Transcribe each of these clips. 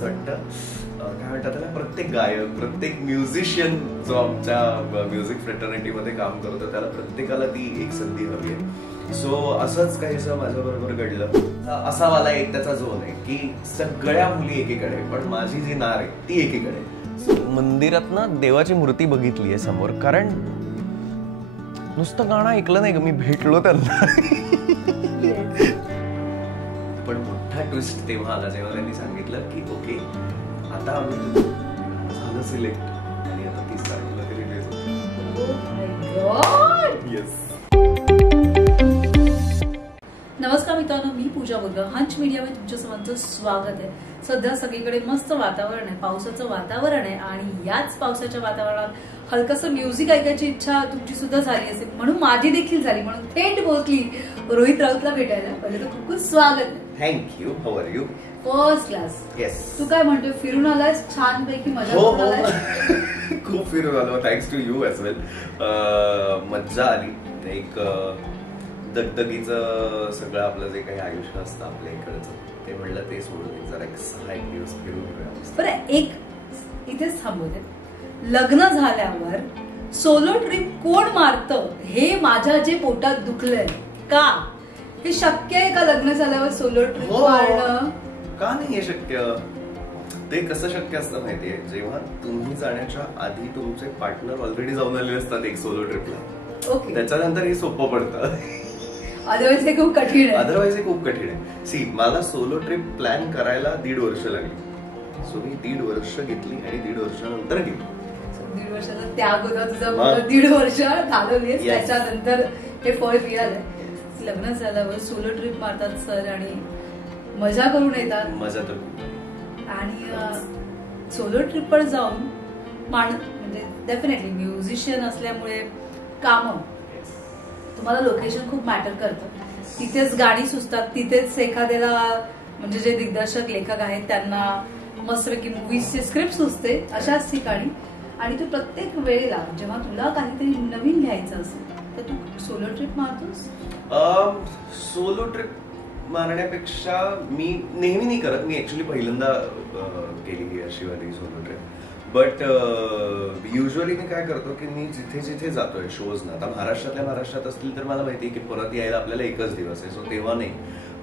असं वाटतं काय म्हणतात त्याला, प्रत्येक गायक, प्रत्येक म्युझिशियन जो आमच्या म्युझिक फ्रेटर्निटीमध्ये काम करतो त्याला प्रत्येकाला ती एक संधी हवी आहे. सो असंच काहीसं माझ्या बरोबर घडलं. असा वाला एक त्याचा झोन आहे की सगळ्या मुली एकीकडे पण माझी जी नार आहे ती एकीकडे. मंदिरात ना देवाची मूर्ती बघितली आहे समोर, कारण नुसतं गाणं ऐकलं नाही का, मी भेटलो त्यांना. पण मोठा ट्विस्ट तेव्हा आला जेव्हा त्यांनी सांगितलं की ओके आता आम्ही झालं सिलेक्ट आणि आता 30 तारखेला ते रिलीज होतं. येस. नमस्कार मित्रांनो, मी पूजा बोलगा. हंच मीडियामध्ये तुमच्या सर्वांचं स्वागत आहे. सध्या सगळीकडे मस्त वातावरण आहे, पावसाचं वातावरण आहे आणि याच पावसाच्या वातावरणात हलकसं म्युझिक ऐकायची इच्छा तुमची सुद्धा झाली असेल, म्हणून माझी देखील झाली. म्हणून थेट पोहोचली रोहित राऊतला भेटायला. पहिले तर खूप खूप स्वागत. Thank you. How are you? First class. Yes. तू काय म्हणतो, फिरून आलायस छान पैकी? मजा करून आलायस? खूप फिरून आलो. थँक्स टू यू एज वेल. मज्जा आली. एक दगदगीचं सगळं आपलं जे काही आयुष्य असतं आपल्या इकडचं ते म्हणलं ते सोडून जरा एक 6 दिवस फिरून घेऊया. बरं, एक इथेच थांबवते. लग्न झाल्यावर सोलो ट्रिप कोण मारतं हे माझ्या जे पोटात दुखलंय. का हे शक्य आहे का लग्न झाल्यावर सोलो ट्रिप मारणं? का नाही हे शक्य? ते कसं शक्य असतं माहितीये, जेव्हा तुम्ही जाण्याच्या आधी तुमचे पार्टनर ऑलरेडी जाऊन आलेले असतात एक सोलो ट्रिपला. ओके. त्याच्यानंतर हे सोपं पडतं. अदरवाईज हे खूप कठीण आहे. अदरवाईज हे खूप कठीण आहे. सी, मला सोलो ट्रिप प्लॅन करायला 1.5 वर्ष लागली. सो मी 1.5 वर्ष घेतली आणि 1.5 वर्षानंतर गेली. 1.5 वर्षाचा त्याग होता तुझा. 1.5 वर्ष घालवलीस, त्याच्यानंतर हे फळ मिळालंय. लग्न झाल्यावर सोलो ट्रिप मारतात सर आणि मजा करून येतात. मजा तर. आणि सोलो ट्रिप पण जाऊन म्हणजे डेफिनेटली म्युझिशियन असल्यामुळे काम तुम्हाला लोकेशन खूप मॅटर करतं. तिथेच गाणी सुचतात, तिथेच एखाद्याला म्हणजे जे दिग्दर्शक लेखक आहेत त्यांना मस्तपैकी मूवीजचे स्क्रिप्ट सुचते अशाच ठिकाणी. आणि तू प्रत्येक वेळेला जेव्हा तुला काहीतरी नवीन लिहायचं असेल तर तू सोलो ट्रिप मारतोस? सोलो ट्रिप मारण्यापेक्षा मी नेहमी नाही करत. मी ऍक्च्युली पहिल्यांदा केली ही अशी वाली सोलो ट्रिप. बट युजली मी काय करतो की मी जिथे जिथे जातोय शोजना, आता महाराष्ट्रात असतील तर मला माहिती आहे की परत यायला आपल्याला 1च दिवस आहे, सो तेव्हा नाही.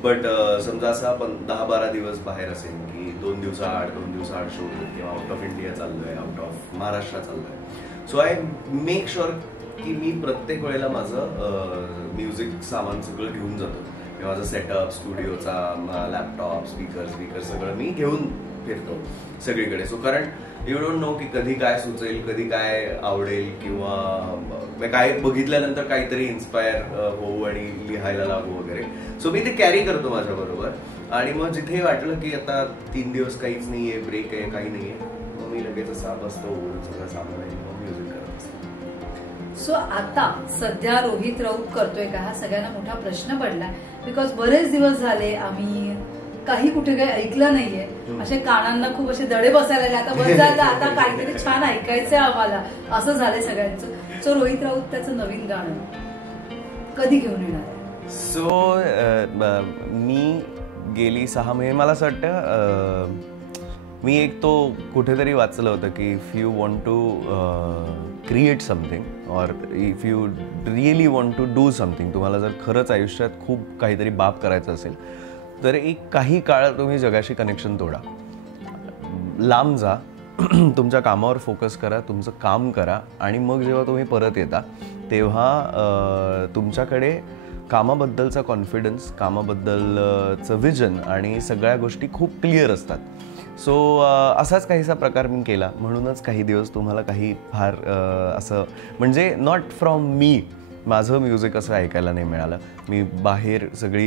बट समजा असं आपण 10-12 दिवस बाहेर असेल की 2 दिवसाआड शो किंवा आउट ऑफ इंडिया चाललोय, आउट ऑफ महाराष्ट्र चाललोय, सो आय मेक शुअर की मी प्रत्येक वेळेला माझं म्युझिक सामान सगळं घेऊन जातो. माझा सेटअप, स्टुडिओचा लॅपटॉप, स्पीकर सगळं मी घेऊन फिरतो सगळीकडे. सो कारण यू डोंट नो की कधी काय सुचेल, कधी काय आवडेल किंवा काय बघितल्यानंतर काहीतरी इन्स्पायर होऊ आणि लिहायला लागू वगैरे. सो मी ते कॅरी करतो माझ्या बरोबर. आणि मग जिथे वाटलं की आता 3 दिवस काहीच नाहीये, ब्रेक आहे, काही नाहीये, मग मी लगेच असा बसतो, सगळं सामान आहे, मग म्युझिक करत असतो. सो आता सध्या रोहित राऊत करतोय का, हा सगळ्यांना मोठा प्रश्न पडलाय. बिकॉज बरेच दिवस झाले आम्ही काही कुठे काही ऐकलं नाहीये. असे कानांना खूप असे दडे बसायला, आता बस झालं, आता काहीतरी छान ऐकायचंय आम्हाला, असं झालंय सगळ्यांचं. सो रोहित राऊत त्याचं नवीन गाणं कधी घेऊन येणार आहे? सो मी गेली 6 महिने, मला असं वाटतं मी एक तो कुठेतरी वाचलं होतं की if you want to create something or if you really want to do something, तुम्हाला जर खरंच आयुष्यात खूप काहीतरी बाप करायचं असेल तर एक काही काळ तुम्ही जगाशी कनेक्शन तोडा, लांब जा, तुमच्या कामावर फोकस करा, तुमचं काम करा आणि मग जेव्हा तुम्ही परत येता तेव्हा तुमच्याकडे कामाबद्दलचा कॉन्फिडन्स, कामाबद्दलचं विजन आणि सगळ्या गोष्टी खूप क्लिअर असतात. सो असाच काहीसा प्रकार मी केला. म्हणूनच काही दिवस तुम्हाला काही फार असं म्हणजे नॉट फ्रॉम मी माझं म्युझिक असं ऐकायला नाही मिळालं. मी बाहेर सगळी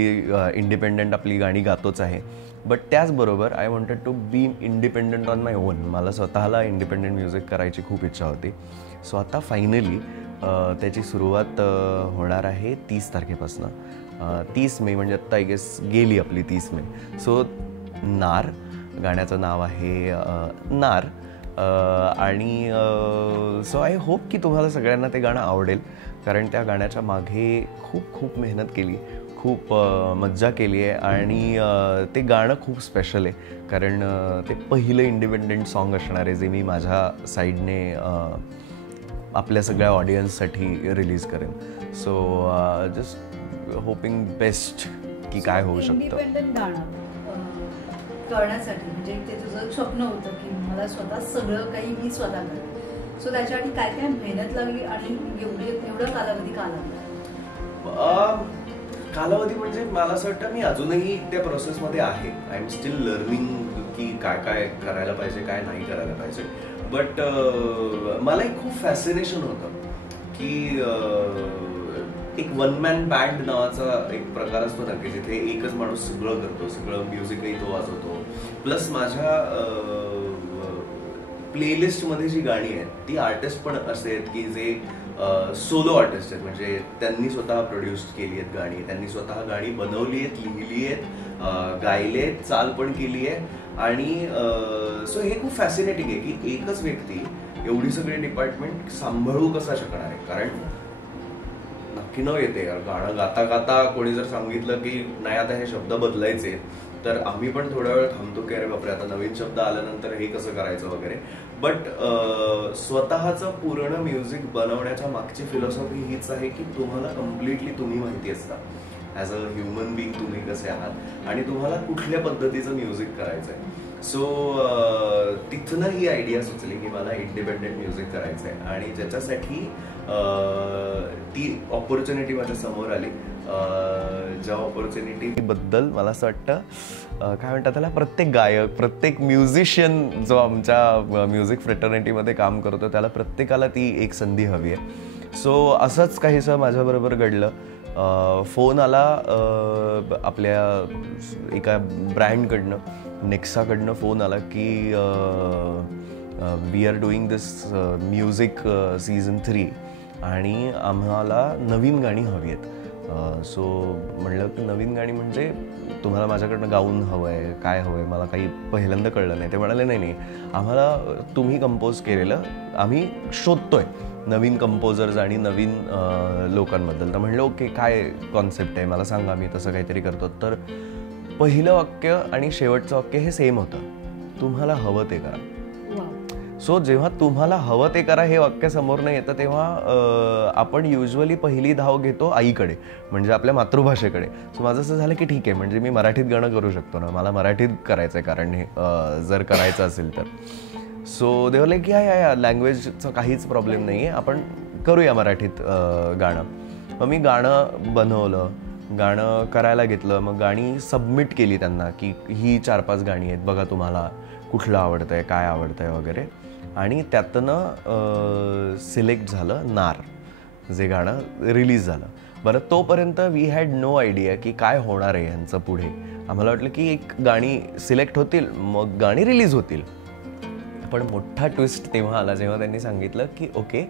इंडिपेंडंट आपली गाणी गातोच आहे, बट त्याचबरोबर I wanted to be independent on my own. मला स्वतःला इंडिपेंडंट म्युझिक करायची खूप इच्छा होती. सो आता फायनली त्याची सुरुवात होणार आहे 30 तारखेपासून. 30 मे म्हणजे आत्ता आय गेस गेली आपली 30 मे. सो नार गाण्याचं नाव आहे नार. आणि सो आय होप की तुम्हाला सगळ्यांना ते गाणं आवडेल, कारण त्या गाण्याच्या मागे खूप मेहनत केली, खूप मज्जा केली आहे आणि ते गाणं खूप स्पेशल आहे कारण ते पहिलं इंडिपेंडंट सॉन्ग असणार आहे जे मी माझ्या साईडने आपल्या सगळ्या ऑडियन्ससाठी रिलीज करेन. सो जस्ट होपिंग बेस्ट की काय होऊ शकतं. इंडिपेंडंट गाणं करण्यासाठी म्हणजे ते तुझं स्वप्न होतं की मला स्वतः सगळं काही मी स्वतः करेन. सो त्याच्यासाठी काय काय मेहनत लागली आणि एवढा कालावधी का लागला? कालावधी म्हणजे मला असं वाटतं मी अजूनही त्या प्रोसेसमध्ये आहे. आय एम स्टील लर्निंग की काय काय करायला पाहिजे काय नाही करायला पाहिजे. बट मला एक खूप फॅसिनेशन होतं की एक वन मॅन बँड नावाचा एक प्रकार असतो ना की जिथे एकच माणूस सगळं करतो, सगळं म्युझिकही तो वाजवतो. प्लस माझ्या प्लेलिस्टमध्ये जी गाणी आहेत ती आर्टिस्ट पण असे आहेत की जे सोलो आर्टिस्ट आहेत. म्हणजे त्यांनी स्वतः प्रोड्यूस केली आहेत गाणी, त्यांनी स्वतः गाणी बनवली आहेत, लिहिली आहेत, गायले आहेत, चाल पण केली आहे. आणि सो हे खूप फॅसिनेटिंग आहे की एकच व्यक्ती एवढी सगळी डिपार्टमेंट सांभाळू कसा शकणार आहे. कारण नक्की न येते गाणं गाता गाता कोणी जर सांगितलं की नाही आता हे शब्द बदलायचे तर आम्ही पण थोडा वेळ थांबतो की अरे बापरे आता नवीन शब्द आल्यानंतर हे कसं करायचं वगैरे. बट स्वतःचं पूर्ण म्युझिक बनवण्याच्या मागची फिलॉसॉफी हीच आहे की तुम्हाला कम्प्लिटली तुम्ही माहिती असता ॲज अ ह्युमन बिईंग तुम्ही कसे आहात आणि तुम्हाला कुठल्या पद्धतीचं म्युझिक करायचं आहे. सो तिथनं ही आयडिया सुचली की मला इंडिपेंडंट म्युझिक करायचं आहे आणि ज्याच्यासाठी ती ऑपॉर्च्युनिटी माझ्या समोर आली. ज्या ऑपॉर्च्युनिटीबद्दल मला असं वाटतं काय म्हणतात त्याला प्रत्येक गायक प्रत्येक म्युझिशियन जो आमच्या म्युझिक फ्रेटर्निटीमध्ये काम करतो त्याला प्रत्येकाला ती एक संधी हवी आहे. सो असंच काहीसं माझ्याबरोबर घडलं. फोन आला आपल्या एका ब्रँडकडनं नेक्साकडनं फोन आला की we are doing this music season 3 आणि आम्हाला नवीन गाणी हवी आहेत. सो म्हणलं की नवीन गाणी म्हणजे तुम्हाला माझ्याकडनं गाऊन हवं आहे काय हवं आहे मला काही पहिल्यांदा कळलं नाही. ते म्हणाले नाही आम्हाला तुम्ही कंपोज केलेलं आम्ही शोधतोय नवीन कंपोजर्स आणि नवीन लोकांबद्दल. तर म्हणलं ओके काय कॉन्सेप्ट आहे मला सांगा मी तसं काहीतरी करतो. तर पहिलं वाक्य आणि शेवटचं वाक्य हे सेम होतं तुम्हाला हवं ते करा. सो जेव्हा तुम्हाला हवं ते करा हे वाक्य समोर नाही येतं तेव्हा आपण युजली पहिली धाव घेतो आईकडे म्हणजे आपल्या मातृभाषेकडे. सो माझं असं झालं की ठीक आहे म्हणजे मी मराठीत गाणं करू शकतो ना मला मराठीत करायचं आहे कारण हे जर करायचं असेल तर. सो दे वर लाईक या लँग्वेजचा काहीच प्रॉब्लेम नाही आहे आपण करूया मराठीत गाणं. मग मी गाणं बनवलं गाणं करायला घेतलं मग गाणी सबमिट केली त्यांना की ही 4-5 गाणी आहेत बघा तुम्हाला कुठलं आवडतं आहे काय आवडतं आहे वगैरे. आणि त्यातनं सिलेक्ट झालं नार जे गाणं रिलीज झालं. बरं तोपर्यंत वी हॅड नो आयडिया की काय होणार आहे ह्यांचं पुढे. आम्हाला वाटलं की एक गाणी सिलेक्ट होतील मग गाणी रिलीज होतील. पण मोठा ट्विस्ट तेव्हा आला जेव्हा त्यांनी सांगितलं की ओके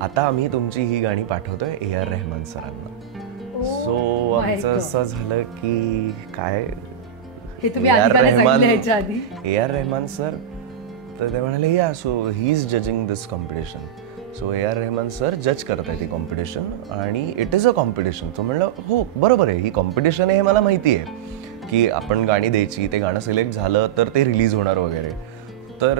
आता आम्ही तुमची ही गाणी पाठवतोय AR रहमान सरांना. सो आमचं असं झालं की काय AR रहमान सर. तर ते म्हणाले या so he is judging this competition. So AR Rahman sir जज करत आहे ती कॉम्पिटिशन आणि इट इज अ कॉम्पिटिशन. तो म्हणलं हो बरोबर आहे ही कॉम्पिटिशन आहे हे मला माहिती आहे की आपण गाणी द्यायची ते गाणं सिलेक्ट झालं तर ते रिलीज होणार वगैरे. तर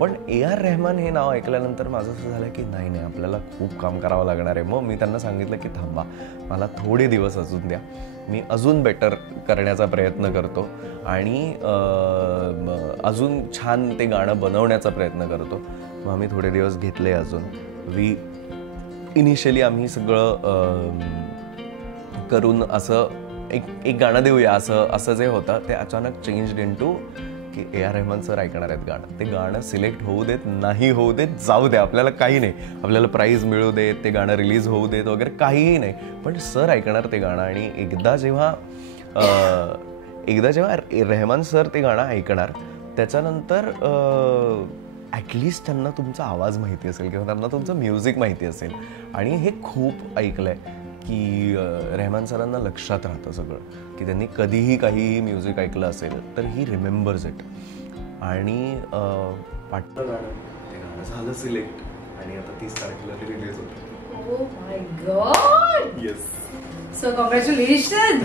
पण AR रहमान हे नाव ऐकल्यानंतर माझं असं झालं की नाही आपल्याला खूप काम करावं लागणार आहे. मग मी त्यांना सांगितलं की थांबा मला थोडे दिवस अजून द्या मी अजून बेटर करण्याचा प्रयत्न करतो आणि अजून छान ते गाणं बनवण्याचा प्रयत्न करतो. मग आम्ही थोडे दिवस घेतले अजून. इनिशियली आम्ही सगळं करून असं एक गाणं देऊया असं जे होतं ते अचानक चेंज्ड इनटू की AR रहमान सर ऐकणार आहेत गाणं. ते गाणं सिलेक्ट होऊ देत नाही होऊ देत जाऊ दे आपल्याला काही नाही आपल्याला प्राईज मिळू देत ते गाणं रिलीज होऊ देत वगैरे काहीही नाही पण सर ऐकणार ते गाणं. आणि एकदा जेव्हा रहमान सर ते गाणं ऐकणार त्याच्यानंतर ॲटलिस्ट त्यांना तुमचा आवाज माहिती असेल किंवा त्यांना तुमचं म्युझिक माहिती असेल. आणि हे खूप ऐकलंय की रहमान सरांना लक्षात राहतं सगळं की त्यांनी कधीही काहीही म्युझिक ऐकलं असेल तर ही रिमेंबर्स इट. आणि पाठलं गाणं ते गाणं झालं सिलेक्ट आणि आता 30 तारखेला ते रिलीज होतं. Oh my God! Yes. So congratulations!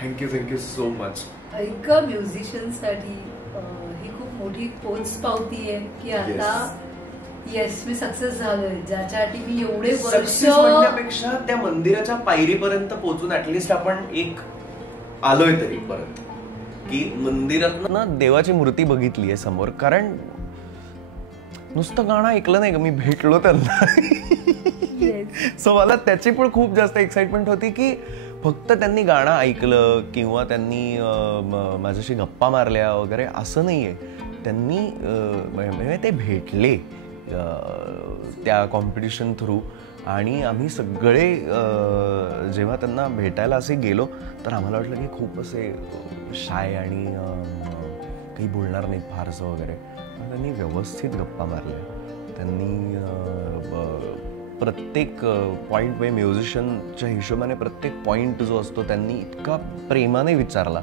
Thank you so much. एका म्युझिशियन साठी ही खूप मोठी पोच पावती आहे की आता येस मी सक्सेस झालोय, ज्याच्यासाठी मी एवढे वर्ष म्हणण्यापेक्षा त्या मंदिराच्या पायरीपर्यंत पोहोचून ऍटलिस्ट आपण एक आलोय तरी परत, की मंदिरात ना देवाची मूर्ती बघितली आहे समोर. कारण नुसतं गाणं ऐकलं नाही का, मी भेटलो त्यांना. सो मला त्याची पण खूप जास्त एक्साइटमेंट होती की फक्त त्यांनी गाणं ऐकलं किंवा त्यांनी माझ्याशी गप्पा मारल्या वगैरे असं नाहीये. त्यांनी ते भेटले त्या कॉम्पिटिशन थ्रू. आणि आम्ही सगळे जेव्हा त्यांना भेटायला असे गेलो तर आम्हाला वाटलं की खूप असे शाय आणि काही बोलणार नाहीत फारसं वगैरे. त्यांनी व्यवस्थित गप्पा मारल्या. त्यांनी प्रत्येक पॉईंट वे म्युझिशियनच्या हिशोबाने प्रत्येक पॉईंट जो असतो त्यांनी इतका प्रेमाने विचारला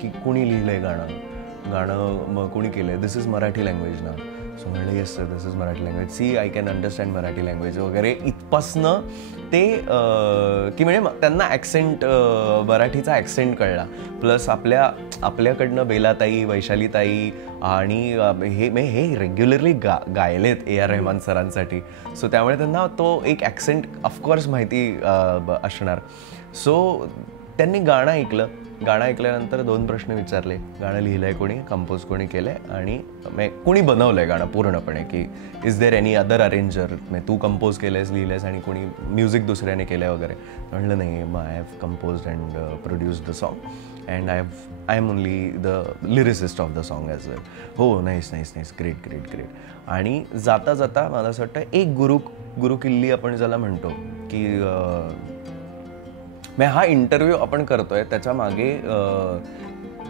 की कोणी लिहिलंय गाणं कोणी केलंय, दिस इज मराठी लँग्वेज ना. सो म्हणलं yes sir this is Marathi language, see I can understand Marathi language वगैरे. इथपासनं ते की म्हणजे त्यांना ॲक्सेंट मराठीचा ॲक्सेंट कळला. प्लस आपल्याकडनं बेलाताई, वैशालीताई आणि हे रेग्युलरली गायलेत AR रहमान सरांसाठी. सो त्यामुळे त्यांना तो एक ॲक्सेंट ऑफकोर्स माहिती असणार. सो त्यांनी गाणं ऐकलं. गाणं ऐकल्यानंतर 2 प्रश्न विचारले, गाणं लिहिलंय कोणी, कंपोज कोणी केलंय आणि कोणी बनवलंय गाणं पूर्णपणे, की is there any other arranger, तू कंपोज केलंयस लिहिलंयस आणि कोणी म्युझिक दुसऱ्याने केलंय वगैरे. म्हणलं नाही, I have composed and produced the song and I am only the lyricist of the song as well. हो नाईस, ग्रेट. आणि जाता जाता मला असं वाटतं एक गुरु किल्ली आपण ज्याला म्हणतो की हा इंटरव्ह्यू आपण करतोय त्याच्या मागे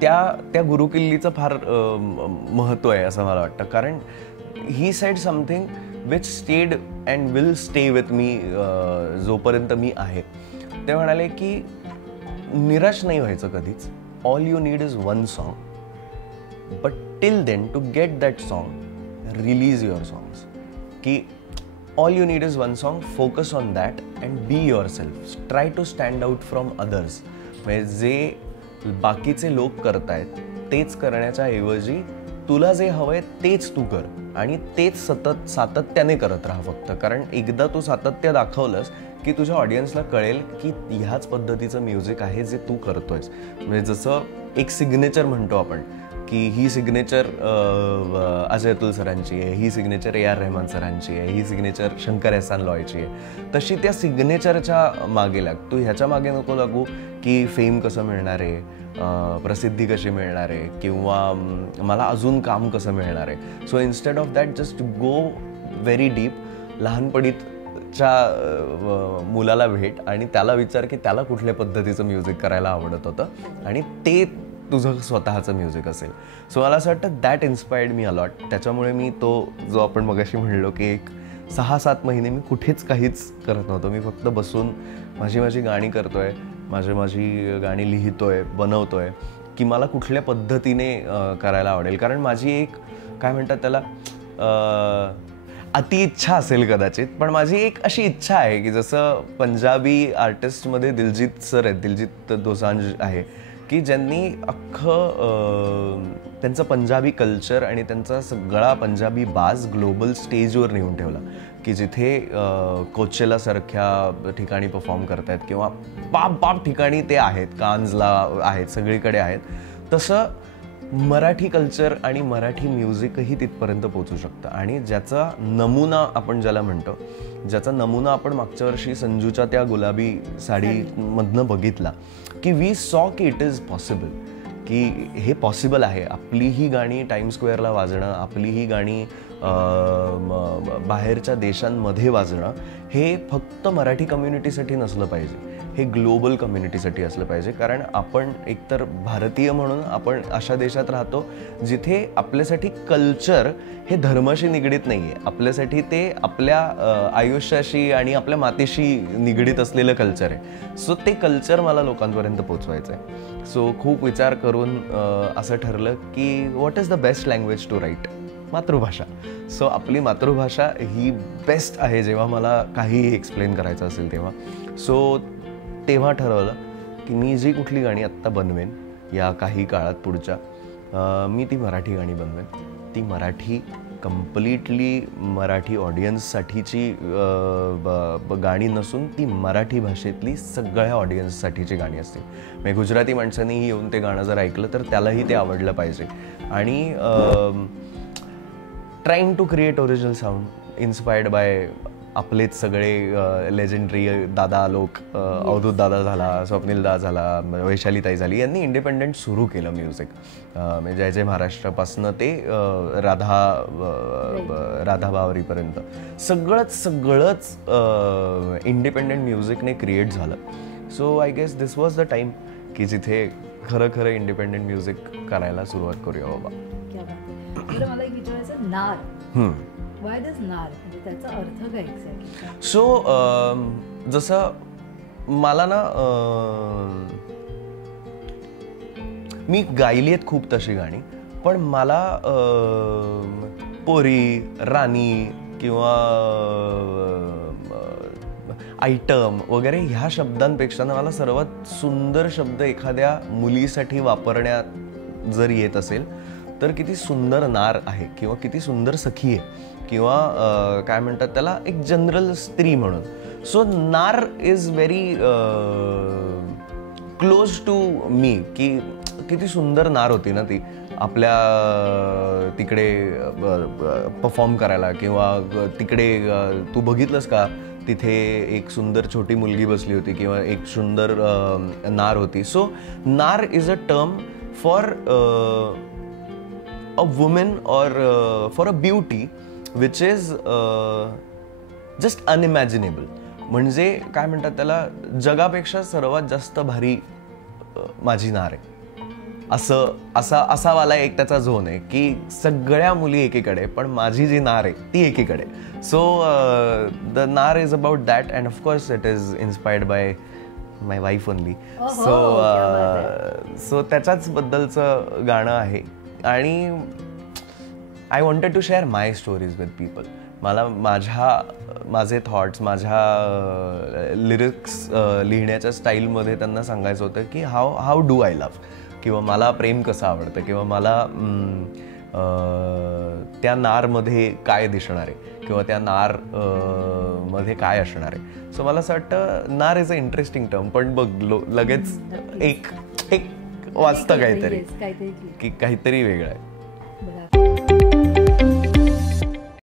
त्या गुरुकिल्लीचं फार महत्त्व आहे असं मला वाटतं. कारण he said something which stayed and will stay with me जोपर्यंत मी आहे. ते म्हणाले की निराश नाही व्हायचं कधीच. All you need is one song, but till then to get that song release your songs. की all you need is one song, focus on that and be yourself. Try to stand out from others. म्हणजे जे बाकीचे लोक करतायत तेच करण्याच्या ऐवजी तुला जे हवंय तेच तू कर आणि तेच सातत्याने करत राहा फक्त. कारण एकदा तू सातत्य दाखवलंस की तुझ्या ऑडियन्सला कळेल की ह्याच पद्धतीचं म्युझिक आहे जे तू करतोयस. म्हणजे जसं एक सिग्नेचर म्हणतो आपण की ही सिग्नेचर अजय अतुल सरांची आहे, ही सिग्नेचर AR रहमान सरांची आहे, ही सिग्नेचर शंकर एहसान लॉयची आहे. तशी त्या सिग्नेचरच्या मागे लाग. तू ह्याच्या मागे नको लागू की फेम कसं मिळणार आहे, प्रसिद्धी कशी मिळणार आहे किंवा मला अजून काम कसं मिळणार आहे. So instead of that just go very deep. लहानपणीच्या मुलाला भेट आणि त्याला विचार की त्याला कुठल्या पद्धतीचं म्युझिक करायला आवडत होतं आणि ते तुझं स्वतःचं म्युझिक असेल. सो मला असं वाटतं दॅट इन्स्पायर्ड मी अलॉट. त्याच्यामुळे मी तो जो आपण मगाशी म्हणलो की एक 6-7 महिने मी कुठेच काहीच करत नव्हतो. मी फक्त बसून माझी गाणी करतोय, माझी गाणी लिहितोय, बनवतोय की मला कुठल्या पद्धतीने करायला आवडेल. कारण माझी एक काय म्हणतात त्याला अति इच्छा असेल कदाचित, पण माझी एक अशी इच्छा आहे की जसं पंजाबी आर्टिस्टमध्ये दिलजीत सर आहेत, दिलजीत दोसांझ आहे की ज्यांनी अख्खं त्यांचं पंजाबी कल्चर आणि त्यांचा सगळा पंजाबी बाज ग्लोबल स्टेजवर नेऊन ठेवला. की जिथे कोचेलासारख्या ठिकाणी परफॉर्म करतायत किंवा बाप ठिकाणी ते आहेत, कान्सला आहेत, सगळीकडे आहेत. तसं मराठी कल्चर आणि मराठी म्युझिकही तिथपर्यंत पोचू शकतं. आणि ज्याचा नमुना आपण ज्याला म्हणतो, ज्याचा नमुना आपण मागच्या वर्षी संजूच्या त्या गुलाबी साडीमधनं बघितला की वी सॉ की इट इज पॉसिबल, की हे पॉसिबल आहे. आपली ही गाणी टाइम स्क्वेअरला वाजणं, आपली ही गाणी बाहेरच्या देशांमध्ये वाजणं हे फक्त मराठी कम्युनिटीसाठी नसलं पाहिजे, हे ग्लोबल कम्युनिटीसाठी असलं पाहिजे. कारण आपण एकतर भारतीय म्हणून आपण अशा देशात राहतो जिथे आपल्यासाठी कल्चर हे धर्माशी निगडीत नाही आहे. आपल्यासाठी ते आपल्या आयुष्याशी आणि आपल्या मातीशी निगडीत असलेलं कल्चर आहे. सो ते कल्चर मला लोकांपर्यंत पोचवायचं आहे. सो खूप विचार करून असं ठरलं की what is the best language to write. मातृभाषा. सो आपली मातृभाषा ही बेस्ट आहे जेव्हा मला काहीही एक्सप्लेन करायचं असेल तेव्हा. सो तेव्हा ठरवलं की मी जी कुठली गाणी आत्ता बनवेन या काही काळात पुढच्या, मी ती मराठी गाणी बनवेन. ती मराठी कम्प्लिटली मराठी ऑडियन्ससाठीची गाणी नसून ती मराठी भाषेतली सगळ्या ऑडियन्ससाठीची गाणी असतील. म्हणजे गुजराती माणसांनीही येऊन ते गाणं जर ऐकलं तर त्यालाही ते आवडलं पाहिजे. आणि trying to create original sound inspired by आपलेच सगळे लेजेंडरी दादा लोक, अवधूत दादा झाला, स्वप्नील दा झाला, वैशालीताई झाली, यांनी इंडिपेंडंट सुरू केलं म्युझिक. म्हणजे जय जय महाराष्ट्रापासनं ते राधा बावरीपर्यंत सगळंच इंडिपेंडंट म्युझिकने क्रिएट झालं. So I guess this was the time की जिथे खरं इंडिपेंडंट म्युझिक करायला सुरुवात करूया बाबा. मला एक विचारायचं, नार Why does नार, म्हणजे त्याचा अर्थ काय एक्झॅक्टली? सो जसं मला ना, मी गायली आहेत खूप तशी गाणी, पण मला पोरी, राणी किंवा आयटम वगैरे ह्या शब्दांपेक्षा ना मला सर्वात सुंदर शब्द एखाद्या मुलीसाठी वापरण्यात जर येत असेल तर किती सुंदर नार आहे किंवा किती सुंदर सखी आहे किंवा काय म्हणतात त्याला, एक जनरल स्त्री म्हणून. So Naar is very close to me, की किती सुंदर नार होती ना ती आपल्या तिकडे परफॉर्म करायला. किंवा तिकडे तू बघितलंस का, तिथे एक सुंदर छोटी मुलगी बसली होती किंवा एक सुंदर नार होती. So Naar is a term for a woman or for a beauty which is just unimaginable. म्हणजे काय म्हणतात त्याला, जगापेक्षा सर्वात जास्त भारी माझी नार आहे, असा वाला एक त्याचा झोन आहे की सगळ्या मुली एकीकडे पण माझी जी नार आहे ती एकीकडे. So the Naar is about that and of course it is inspired by my wife only. So त्याच्याच बद्दलचं गाणं आहे. आणि I wanted to share my stories with people. मला माझे थॉट्स, माझ्या लिरिक्स लिहिण्याच्या स्टाईलमध्ये त्यांना सांगायचं होतं की हाऊ डू आय लव्ह, किंवा मला प्रेम कसं आवडतं, किंवा मला त्या नारमध्ये काय दिसणार आहे किंवा त्या नार मध्ये काय असणार आहे. सो मला असं वाटतं नार इज अ इंटरेस्टिंग टर्म, पण बघ लगेच एक वाचतं काहीतरी की काहीतरी वेगळं आहे.